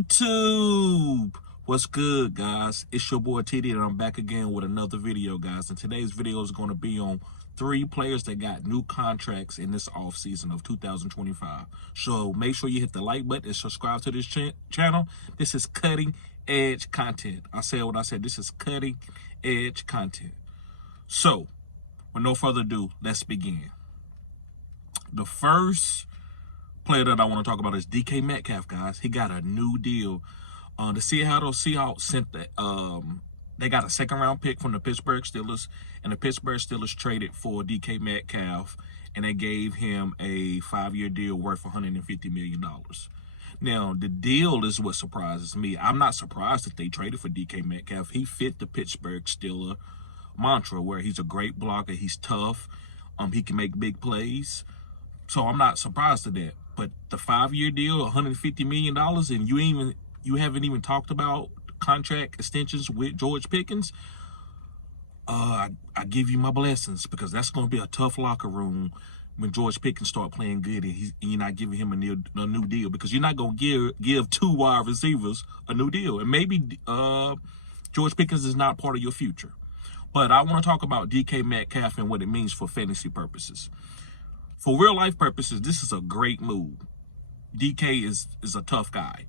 YouTube. What's good, guys? It's your boy TD, and I'm back again with another video, guys. And today's video is going to be on 3 players that got new contracts in this offseason of 2025. So make sure you hit the like button and subscribe to this channel. This is cutting edge content. I said what I said. This is cutting edge content. So, with no further ado, let's begin. The first player that I want to talk about is DK Metcalf, guys. He got a new deal. The Seattle Seahawks sent they got a 2nd-round pick from the Pittsburgh Steelers, and the Pittsburgh Steelers traded for DK Metcalf, and they gave him a 5-year deal worth $150 million. Now, the deal is what surprises me. I'm not surprised that they traded for DK Metcalf. He fit the Pittsburgh Steelers mantra where he's a great blocker, he's tough, he can make big plays. So I'm not surprised at that. But the 5-year deal, $150 million, and you haven't even talked about contract extensions with George Pickens. I give you my blessings, because that's going to be a tough locker room when George Pickens start playing good and you're not giving him a new deal, because you're not going to give 2 wide receivers a new deal. And maybe George Pickens is not part of your future. But I want to talk about DK Metcalf and what it means for fantasy purposes. For real life purposes, this is a great move. DK is a tough guy.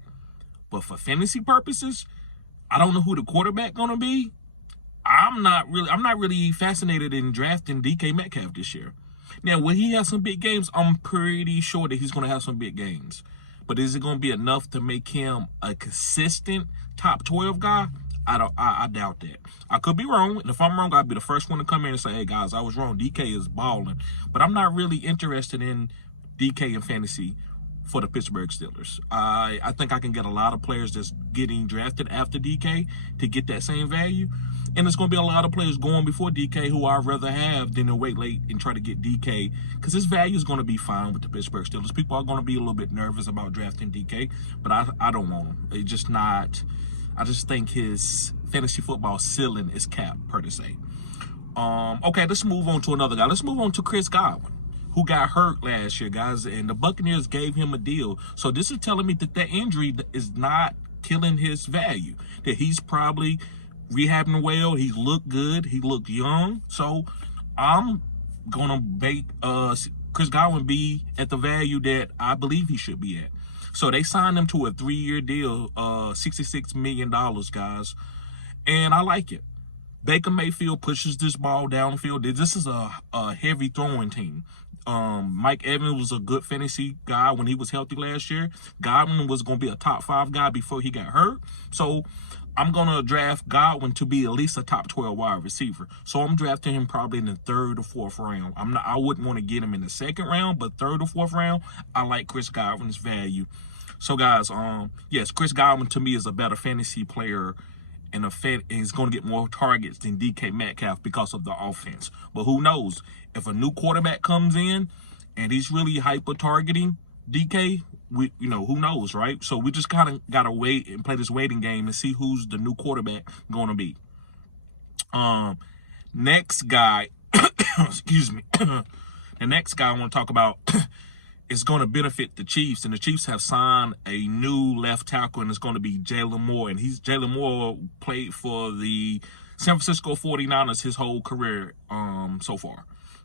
But for fantasy purposes, I don't know who the quarterback gonna be. I'm not really fascinated in drafting DK Metcalf this year. Now, will he have some big games? I'm pretty sure that he's gonna have some big games. But is it gonna be enough to make him a consistent top 12 guy? I doubt that. I could be wrong, and if I'm wrong, I'll be the first one to come in and say, hey, guys, I was wrong. DK is balling. But I'm not really interested in DK in fantasy for the Pittsburgh Steelers. I think I can get a lot of players that's getting drafted after DK to get that same value. And there's going to be a lot of players going before DK who I'd rather have than to wait late and try to get DK, because his value is going to be fine with the Pittsburgh Steelers. People are going to be a little bit nervous about drafting DK, but I don't want him. It's just not... I just think his fantasy football ceiling is capped, per se. Okay, let's move on to another guy. Let's move on to Chris Godwin, who got hurt last year, guys, and the Buccaneers gave him a deal. So this is telling me that injury is not killing his value, that he's probably rehabbing well. He looked good. He looked young. So I'm going to make Chris Godwin be at the value that I believe he should be at. So they signed him to a 3-year deal, $66 million, guys. And I like it. Baker Mayfield pushes this ball downfield. This is a heavy throwing team. Mike Evans was a good fantasy guy when he was healthy last year. Godwin was going to be a top 5 guy before he got hurt. So I'm going to draft Godwin to be at least a top 12 wide receiver. So I'm drafting him probably in the 3rd or 4th round. I wouldn't want to get him in the 2nd round, but 3rd or 4th round, I like Chris Godwin's value. So guys, yes, Chris Godwin to me is a better fantasy player, and he's going to get more targets than DK Metcalf because of the offense. But who knows? If a new quarterback comes in and he's really hyper targeting DK, who knows, right? So we just kind of got to wait and play this waiting game and see who's the new quarterback going to be. Next guy, excuse me. The next guy I want to talk about is going to benefit the Chiefs, and the Chiefs have signed a new left tackle, and it's going to be Jaylon Moore. And Jaylon Moore played for the San Francisco 49ers his whole career so far.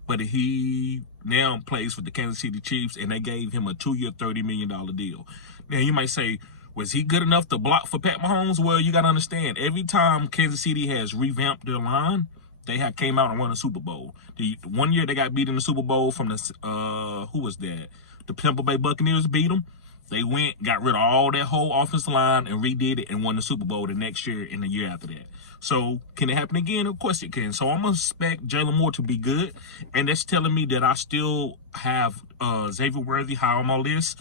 But he now plays for the Kansas City Chiefs, and they gave him a 2-year, $30 million deal. Now, you might say, was he good enough to block for Pat Mahomes? Well, you got to understand, every time Kansas City has revamped their line, they came out and won a Super Bowl. The one year they got beat in the Super Bowl from the, who was that? The Tampa Bay Buccaneers beat them. They went, got rid of all that whole offensive line and redid it and won the Super Bowl the next year and the year after that. So, can it happen again? Of course it can. So, I'm going to expect Jaylon Moore to be good. And that's telling me that I still have Xavier Worthy high on my list.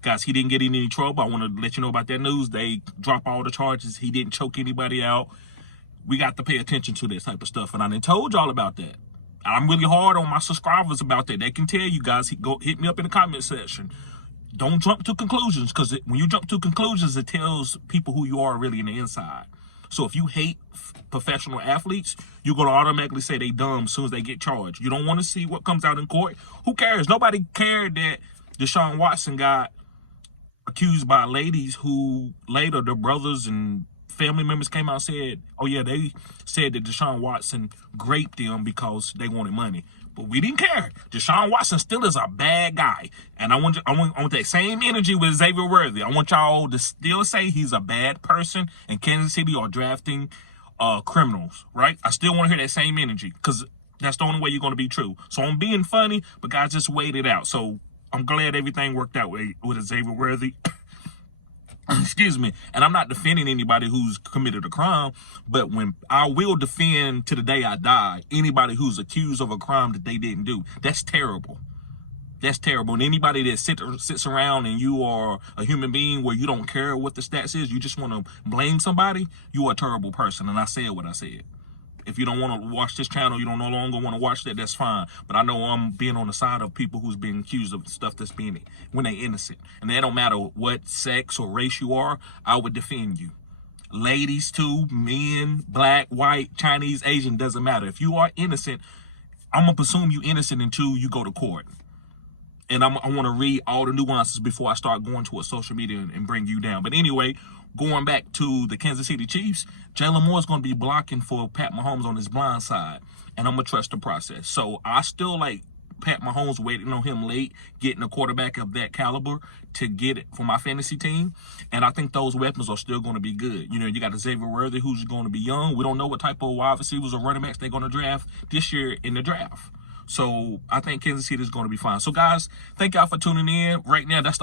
Guys, he didn't get in any trouble. I want to let you know about that news. They dropped all the charges. He didn't choke anybody out. We got to pay attention to this type of stuff. And I done told y'all about that. I'm really hard on my subscribers about that. They can tell you guys, hit me up in the comment section. Don't jump to conclusions, because when you jump to conclusions, it tells people who you are really in the inside. So if you hate professional athletes, you're going to automatically say they dumb as soon as they get charged. You don't want to see what comes out in court. Who cares? Nobody cared that Deshaun Watson got accused by ladies who later the brothers and family members came out and said, oh yeah, they said that Deshaun Watson raped them because they wanted money. But we didn't care. Deshaun Watson still is a bad guy. And I want that same energy with Xavier Worthy. I want y'all to still say he's a bad person and Kansas City are drafting criminals, right? I still want to hear that same energy because that's the only way you're going to be true. So I'm being funny, but guys, just wait it out. So I'm glad everything worked out with Xavier Worthy. Excuse me. And I'm not defending anybody who's committed a crime, but when I will defend to the day I die, anybody who's accused of a crime that they didn't do. That's terrible. That's terrible. And anybody that sits around and you are a human being where you don't care what the stats is, you just want to blame somebody, you are a terrible person. And I said what I said. If you don't want to watch this channel, you don't no longer want to watch that, that's fine. But I know I'm being on the side of people who's being accused of stuff that's being when they're innocent. And it don't matter what sex or race you are, I would defend you. Ladies too, men, black, white, Chinese, Asian, doesn't matter. If you are innocent, I'm going to presume you innocent until you go to court. And I want to read all the nuances before I start going to a social media and bring you down. But anyway, going back to the Kansas City Chiefs, Jaylon Moore is going to be blocking for Pat Mahomes on his blind side. And I'm going to trust the process. So I still like Pat Mahomes waiting on him late, getting a quarterback of that caliber to get it for my fantasy team. And I think those weapons are still going to be good. You know, you got Xavier Worthy, who's going to be young. We don't know what type of wide receivers or running backs they're going to draft this year in the draft. So I think Kansas City is going to be fine. So guys, thank y'all for tuning in. Right now, that's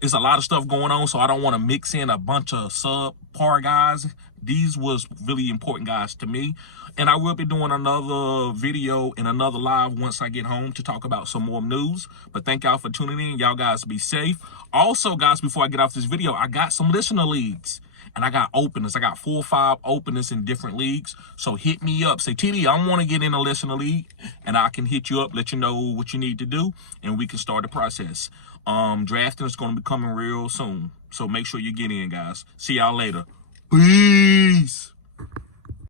it's a lot of stuff going on, so I don't want to mix in a bunch of subpar guys. These was really important guys to me. And I will be doing another video and another live once I get home to talk about some more news. But thank y'all for tuning in. Y'all guys be safe. Also, guys, before I get off this video, I got some listener leagues. And I got openers. I got 4 or 5 openers in different leagues. So hit me up. Say, TD, I want to get in a listener league. And I can hit you up, let you know what you need to do. And we can start the process. Drafting is going to be coming real soon. So make sure you get in, guys. See y'all later. Peace.